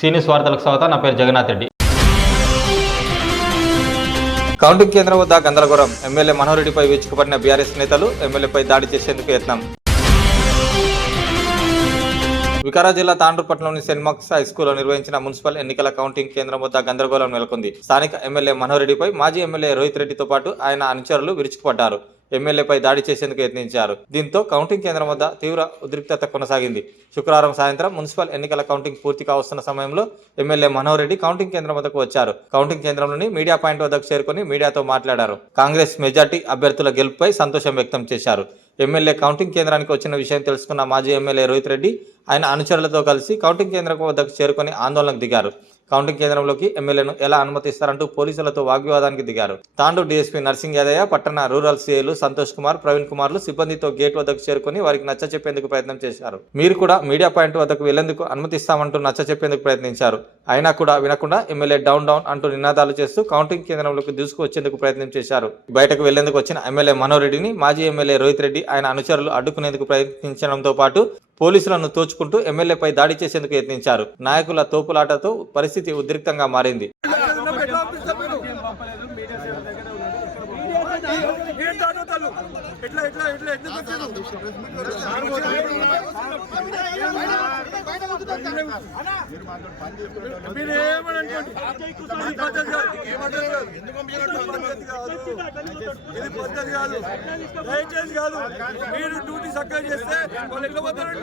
సీనియస్ వార్తలకు స్వాగతం. నా పేరు జగన్నాథ్ రెడ్డి. కౌంటింగ్ కేంద్రం వద్ద గందరగోళం. ఎమ్మెల్యే మనోహర్ రెడ్డిపై విరుచుకుపడిన బీఆర్ఎస్ నేతలు ఎమ్మెల్యేపై దాడి చేసేందుకు యత్నం. వికారాబాద్ జిల్లా తాండూరు పట్టణంలోని సెయింట్ మార్క్స్ హైస్కూల్లో నిర్వహించిన మున్సిపల్ ఎన్నికల కౌంటింగ్ కేంద్రం వద్ద గందరగోళం నెలకొంది. స్థానిక ఎమ్మెల్యే మనోహర్ రెడ్డిపై మాజీ ఎమ్మెల్యే రోహిత్ రెడ్డితో పాటు ఆయన అనుచరులు విరుచుకుపడ్డారు. ఎమ్మెల్యేపై దాడి చేసేందుకు యత్నించారు. దీంతో కౌంటింగ్ కేంద్రం వద్ద తీవ్ర ఉద్రిక్తత కొనసాగింది. శుక్రవారం సాయంత్రం మున్సిపల్ ఎన్నికల కౌంటింగ్ పూర్తి కావస్తున్న సమయంలో ఎమ్మెల్యే మనోహర్ రెడ్డి కౌంటింగ్ కేంద్రం వద్దకు వచ్చారు. కౌంటింగ్ కేంద్రంలోని మీడియా పాయింట్ వద్దకు చేరుకుని మీడియాతో మాట్లాడారు. కాంగ్రెస్ మెజార్టీ అభ్యర్థుల గెలుపుపై సంతోషం వ్యక్తం చేశారు. ఎమ్మెల్యే కౌంటింగ్ కేంద్రానికి వచ్చిన విషయం తెలుసుకున్న మాజీ ఎమ్మెల్యే రోహిత్ రెడ్డి ఆయన అనుచరులతో కలిసి కౌంటింగ్ కేంద్రం వద్దకు చేరుకుని ఆందోళనకు దిగారు. కౌంటింగ్ కేంద్రంలోకి ఎమ్మెల్యేను ఎలా అనుమతిస్తారంటూ పోలీసులతో వాగ్వివాదానికి దిగారు. తాండూరు డీఎస్పీ నర్సింగ్ యాదయ్య, పట్టణ రూరల్ సీఐలు సంతోష్ కుమార్, ప్రవీణ్ కుమార్లు సిబ్బందితో గేట్ వద్దకు చేరుకుని వారికి నచ్చచెప్పేందుకు ప్రయత్నం చేశారు. మీరు కూడా మీడియా పాయింట్ వద్దకు వెళ్లేందుకు అనుమతిస్తామంటూ నచ్చచెప్పేందుకు ప్రయత్నించారు. అయినా కూడా వినకుండా ఎమ్మెల్యే డౌన్ డౌన్ అంటూ నినాదాలు చేస్తూ కౌంటింగ్ కేంద్రంలోకి దూసుకువచ్చేందుకు ప్రయత్నం చేశారు. బయటకు వెళ్లేందుకు వచ్చిన ఎమ్మెల్యే మనోహర్ రెడ్డిని మాజీ ఎమ్మెల్యే రోహిత్ రెడ్డి ఆయన అనుచరులు అడ్డుకునేందుకు ప్రయత్నించడంతో పాటు పోలీసులను తోచుకుంటూ ఎమ్మెల్యేపై దాడి చేసేందుకు యత్నించారు. నాయకుల తోపులాటతో పరిస్థితి ఉద్రిక్తంగా మారింది. మీరు డ్యూటీ చక్కగా చేస్తే వాళ్ళు ఎట్లా పోతారండి?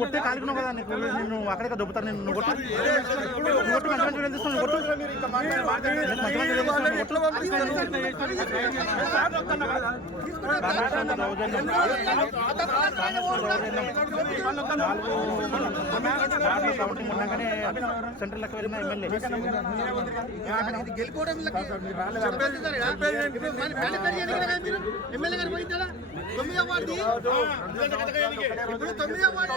కొట్టే కాలికున్నావు కదా, నిన్ను అక్కడికి దొబ్బుతాను. నిన్ను కొట్టు ఎట్లా పంపిస్తారు? సెంట్రల్ లెక్క వెళ్ళిన ఎమ్మెల్యే ఎమ్మెల్యే గారు పోయిందా? 9వ వార్డు ఇప్పుడు 9వ వార్డు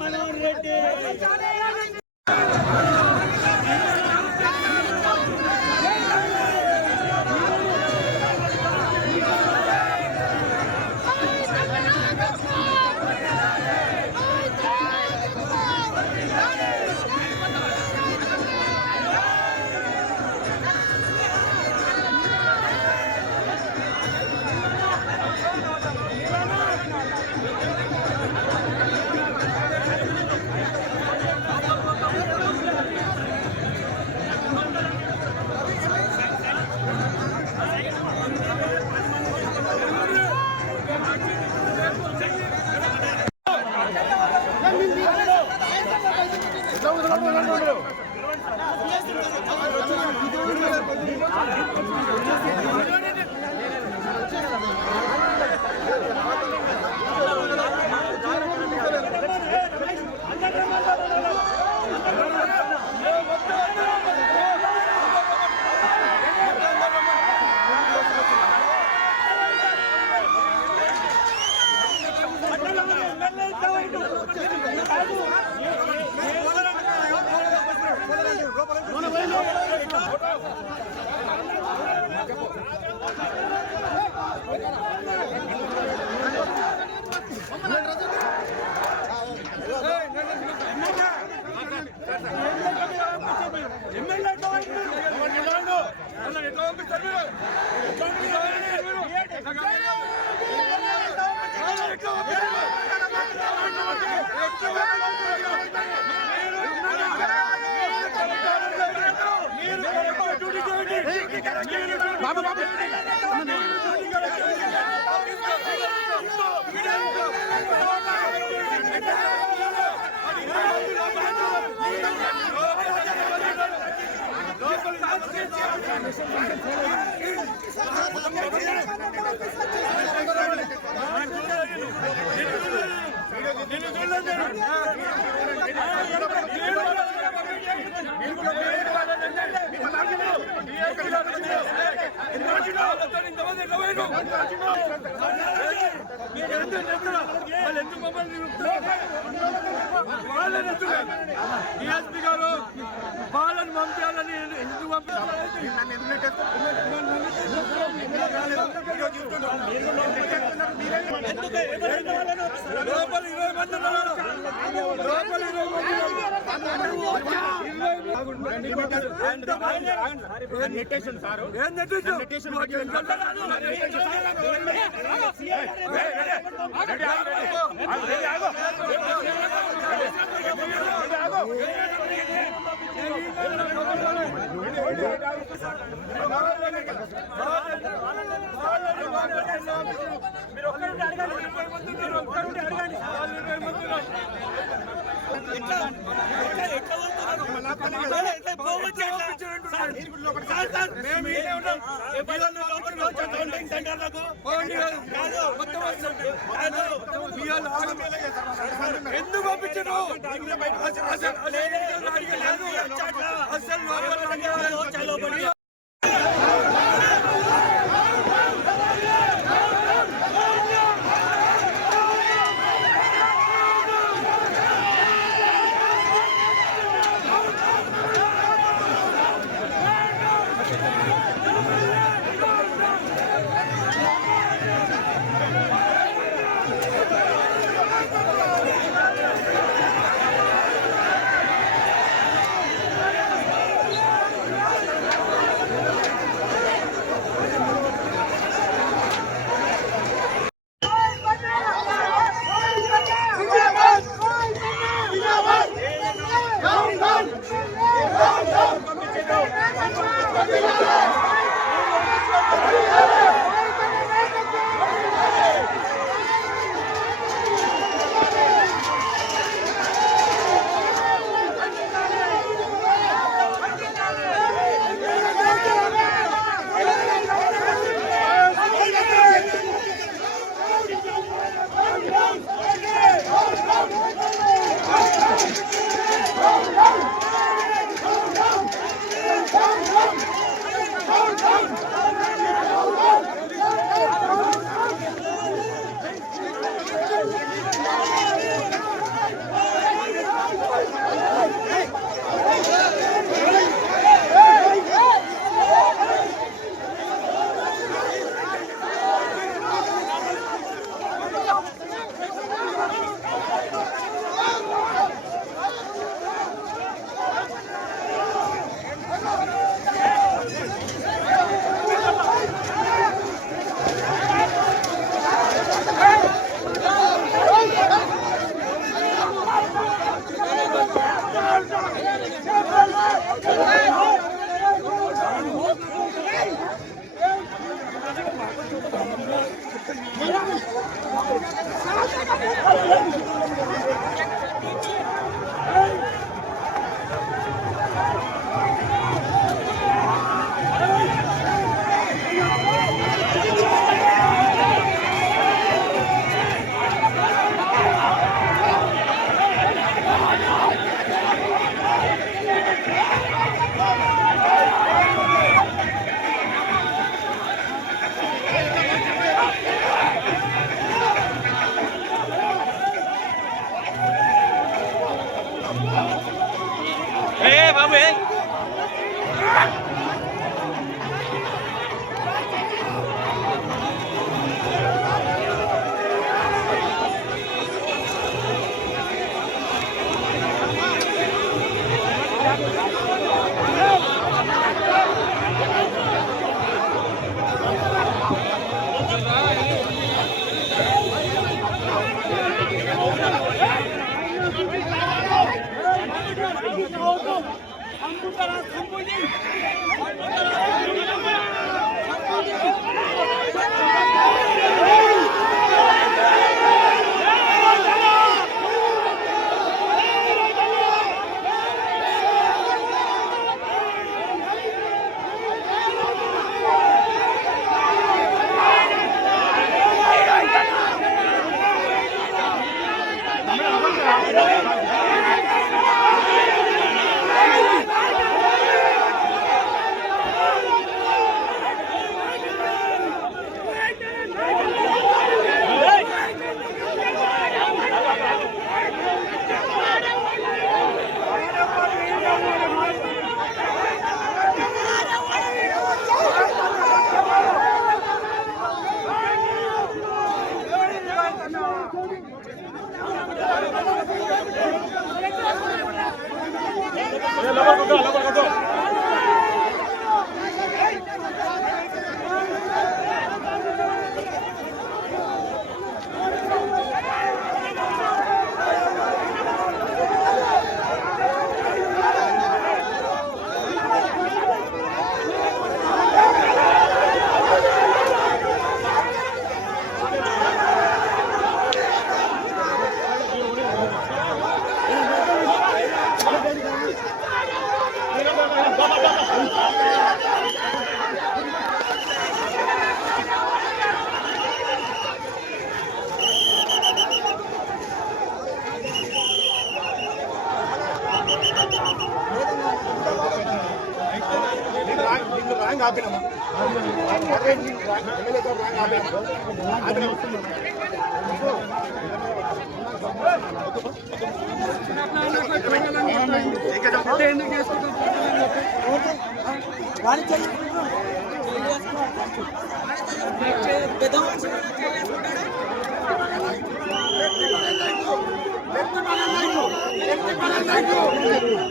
మనోహర్ రెడ్డి మీరు డిఎస్పీ గారు వాళ్ళని పంపించాలని ఎందుకు లోపల 20 మంది ఉన్నారు. లోపల 20 మంది ఎందుకు పంపించను అసలు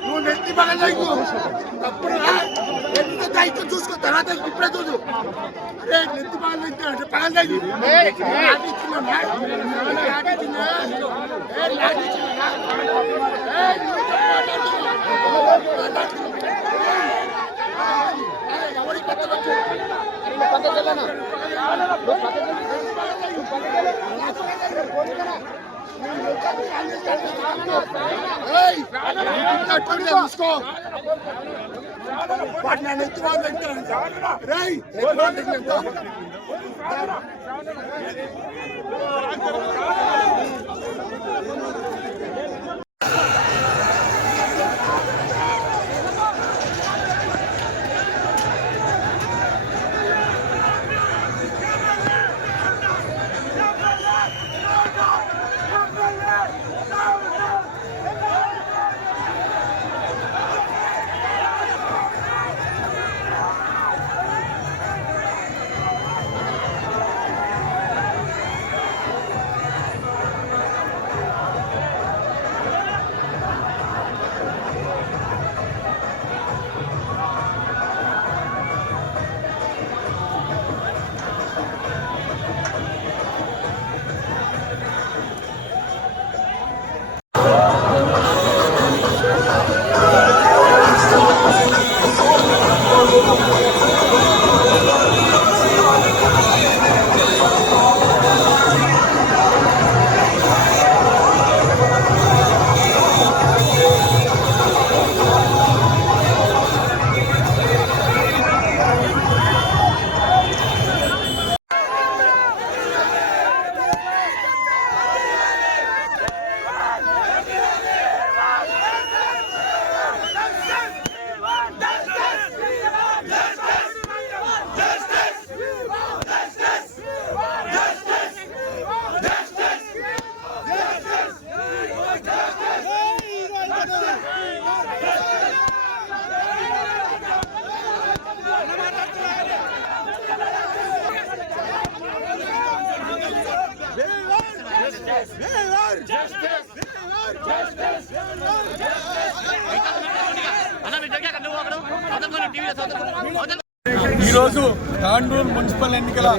నువ్వు నెత్తి పగలైకు తప్పుడు దాయితో చూసుకో తర్వాత ఇప్పుడే చూడు అరే నెత్తి పగలైతే అంటే పగలైకు ఎవరికి పక్కవచ్చు పక్కకెళ్ళనా చూసుకో వాటి నేను ఎత్తు ఈరోజు తాండూరు మున్సిపల్ ఎన్నికల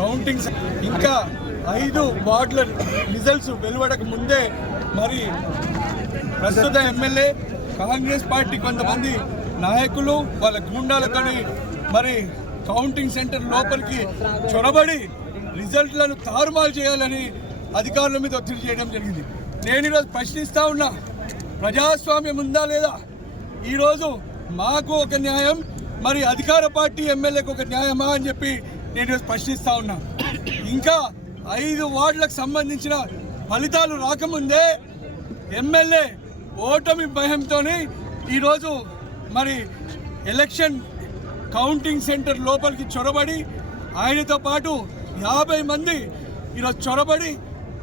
కౌంటింగ్ ఇంకా 5 వార్డుల రిజల్ట్స్ వెలువడక ముందే మరి ప్రస్తుత ఎమ్మెల్యే కాంగ్రెస్ పార్టీ కొంతమంది నాయకులు వాళ్ళ గూండాలతోని మరి కౌంటింగ్ సెంటర్ లోపలికి చొరబడి రిజల్ట్లను తారుమారు చేయాలని అధికారుల మీద ఒత్తిడి చేయడం జరిగింది. నేను ఈరోజు ప్రశ్నిస్తా ఉన్నా, ప్రజాస్వామ్యం ఉందా లేదా? ఈరోజు మాకు ఒక న్యాయం, మరి అధికార పార్టీ ఎమ్మెల్యేకి ఒక న్యాయమా అని చెప్పి నేను ప్రశ్నిస్తా ఉన్నా. ఇంకా 5 వార్డులకు సంబంధించిన ఫలితాలు రాకముందే ఎమ్మెల్యే ఓటమి భయంతో ఈరోజు మరి ఎలక్షన్ కౌంటింగ్ సెంటర్ లోపలికి చొరబడి ఆయనతో పాటు 50 మంది ఈరోజు చొరబడి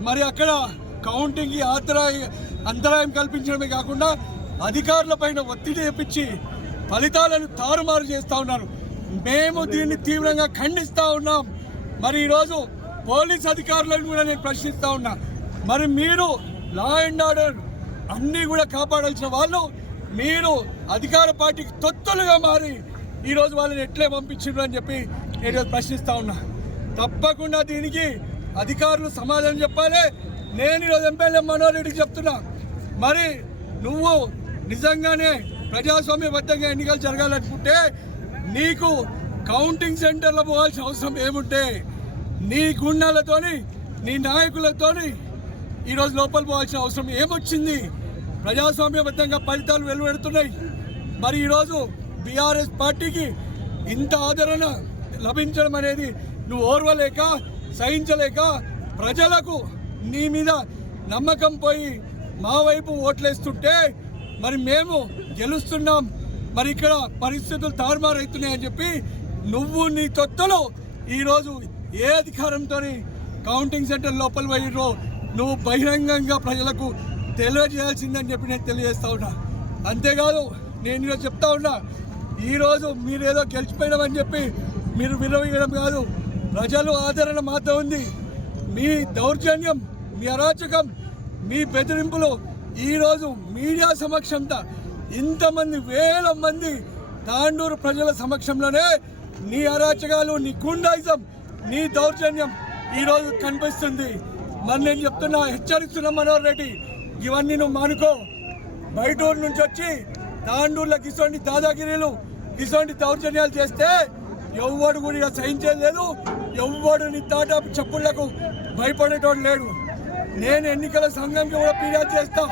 మరి అక్కడ కౌంటింగ్కి అంతరాయం కల్పించడమే కాకుండా అధికారుల పైన ఒత్తిడి తెప్పించి ఫలితాలను తారుమారు చేస్తూ ఉన్నారు. మేము దీన్ని తీవ్రంగా ఖండిస్తూ ఉన్నాం. మరి ఈరోజు పోలీస్ అధికారులను కూడా నేను ప్రశ్నిస్తూ ఉన్నా, మరి మీరు లా అండ్ ఆర్డర్ అన్నీ కూడా కాపాడాల్సిన వాళ్ళు మీరు అధికార పార్టీకి తొత్తులుగా మారి ఈరోజు వాళ్ళని ఎట్లే పంపించారు అని చెప్పి నేను ప్రశ్నిస్తా ఉన్నా. తప్పకుండా దీనికి అధికారులు సమాధానం చెప్పాలి. నేను ఈరోజు ఎమ్మెల్యే మనోహర్ రెడ్డికి చెప్తున్నా, మరి నువ్వు నిజంగానే ప్రజాస్వామ్యబద్ధంగా ఎన్నికలు జరగాలనుకుంటే నీకు కౌంటింగ్ సెంటర్లో పోవాల్సిన అవసరం ఏముంటే నీ గుండాలతోని నీ నాయకులతోని ఈరోజు లోపల పోవాల్సిన అవసరం ఏమొచ్చింది? ప్రజాస్వామ్యబద్ధంగా ఫలితాలు వెలువడుతున్నాయి. మరి ఈరోజు బీఆర్ఎస్ పార్టీకి ఇంత ఆదరణ లభించడం అనేది నువ్వు ఓర్వలేక సహించలేక ప్రజలకు నీ మీద నమ్మకం పోయి మా వైపు ఓట్లేస్తుంటే మరి మేము గెలుస్తున్నాం, మరి ఇక్కడ పరిస్థితులు తారుమారవుతున్నాయని చెప్పి నువ్వు నీ తొత్తులు ఈరోజు ఏ అధికారంతో కౌంటింగ్ సెంటర్ లోపల పోయిర్రో నువ్వు బహిరంగంగా ప్రజలకు తెలియజేయాల్సిందని చెప్పి నేను తెలియజేస్తా ఉన్నా. అంతేకాదు నేను ఈరోజు చెప్తా ఉన్నా, ఈరోజు మీరు ఏదో గెలిచిపోయినామని చెప్పి మీరు విలువడం కాదు, ప్రజలు ఆదరణ మాతో ఉంది. మీ దౌర్జన్యం, మీ అరాచకం, మీ బెదిరింపులు ఈరోజు మీడియా సమక్షంతో ఇంతమంది వేల మంది తాండూరు ప్రజల సమక్షంలోనే నీ అరాచకాలు, నీ గుండాయిజం, నీ దౌర్జన్యం ఈరోజు కనిపిస్తుంది. మరి నేను చెప్తున్నా, హెచ్చరిస్తున్నా మనోహర్ రెడ్డి, ఇవన్నీ నువ్వు మానుకో. బయట ఊరు నుంచి వచ్చి తాండూరులకు ఇటువంటి దాదాగిరీలు, ఇటువంటి దౌర్జన్యాలు చేస్తే ఎవ్వడు కూడా సహించేది లేదు, ఎవ్వడు నీ తాటాపు చెప్పుళ్లకు భయపడేటోడు లేడు. నేను ఎన్నికల సంఘంకి కూడా ఫిర్యాదు చేస్తా.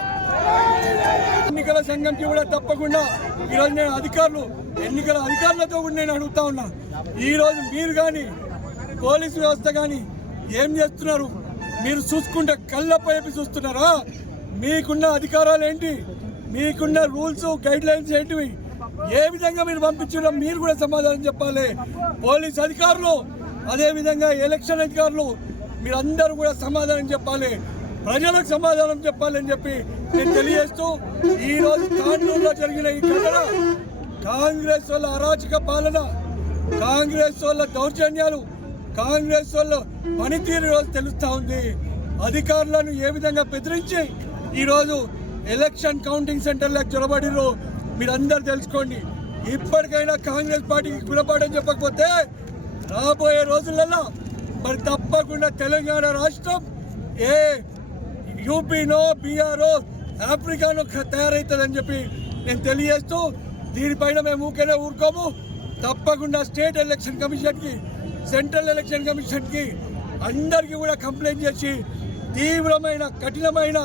ఎన్నికల సంఘంకి కూడా తప్పకుండా ఈరోజు నేను ఎన్నికల అధికారులతో కూడా నేను అడుగుతా ఉన్నా, ఈరోజు మీరు కానీ పోలీసు వ్యవస్థ కానీ ఏం చేస్తున్నారు? మీరు చూసుకుంటే కళ్ళపైపు చూస్తున్నారా? మీకున్న అధికారాలు ఏంటి? మీకున్న రూల్స్ గైడ్ లైన్స్ ఏంటివి? ఏ విధంగా మీరు పంపించారో మీరు కూడా సమాధానం చెప్పాలి. పోలీస్ అధికారులు, అదేవిధంగా ఎలక్షన్ అధికారులు, మీరందరూ కూడా సమాధానం చెప్పాలి, ప్రజలకు సమాధానం చెప్పాలని చెప్పి నేను తెలియజేస్తూ, ఈరోజు తాండూరులో జరిగిన ఈ ఘటన కాంగ్రెస్ వాళ్ళ అరాచక పాలన, కాంగ్రెస్ వాళ్ళ దౌర్జన్యాలు, కాంగ్రెస్ వాళ్ళ పనితీరు ఈరోజు తెలుస్తూ ఉంది. అధికారులను ఏ విధంగా బెదిరించి ఈరోజు ఎలక్షన్ కౌంటింగ్ సెంటర్లకు చొరబడిరో మీరందరూ తెలుసుకోండి. ఇప్పటికైనా కాంగ్రెస్ పార్టీకి గుణపాఠం చెప్పకపోతే రాబోయే రోజులలో మరి తప్పకుండా తెలంగాణ రాష్ట్రం ఏ యూపీనో బీఆర్ఓ ఆఫ్రికానో తయారవుతుందని చెప్పి నేను తెలియజేస్తూ, దీనిపైన మేము ఊరికనే ఊరుకోము. తప్పకుండా స్టేట్ ఎలక్షన్ కమిషన్కి, సెంట్రల్ ఎలక్షన్ కమిషన్కి అందరికీ కూడా కంప్లైంట్ చేసి తీవ్రమైన కఠినమైన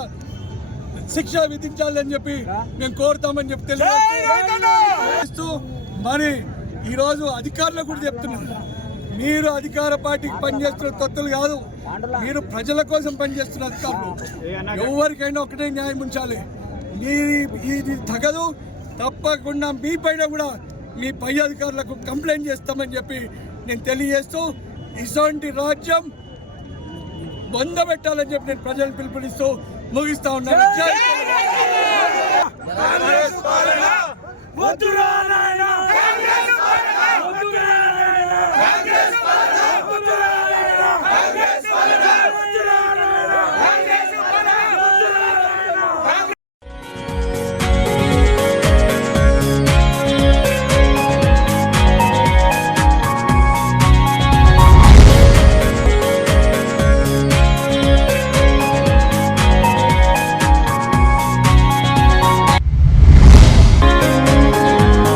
శిక్ష విధించాలని చెప్పి మేము కోరుతామని చెప్పి తెలియజేస్తూ, మరి ఈరోజు అధికారులకు కూడా చెప్తున్నాను, మీరు అధికార పార్టీకి పనిచేస్తున్న తత్తులు కాదు, మీరు ప్రజల కోసం పనిచేస్తున్న అధికారులు. ఎవరికైనా ఒకటే న్యాయం ఉంచాలి. ఇది తగదు. తప్పకుండా మీ పైన కూడా మీ పై అధికారులకు కంప్లైంట్ చేస్తామని చెప్పి నేను తెలియజేస్తూ, ఇటువంటి రాజ్యం బొందబెట్టాలని చెప్పి నేను ప్రజలను పిలుపునిస్తూ ముగిస్తా ఉన్నాను. వద్దురా నాయనా, కాంగ్రెస్ పాలన, వద్దురా నాయనా, కాంగ్రెస్ పాలన.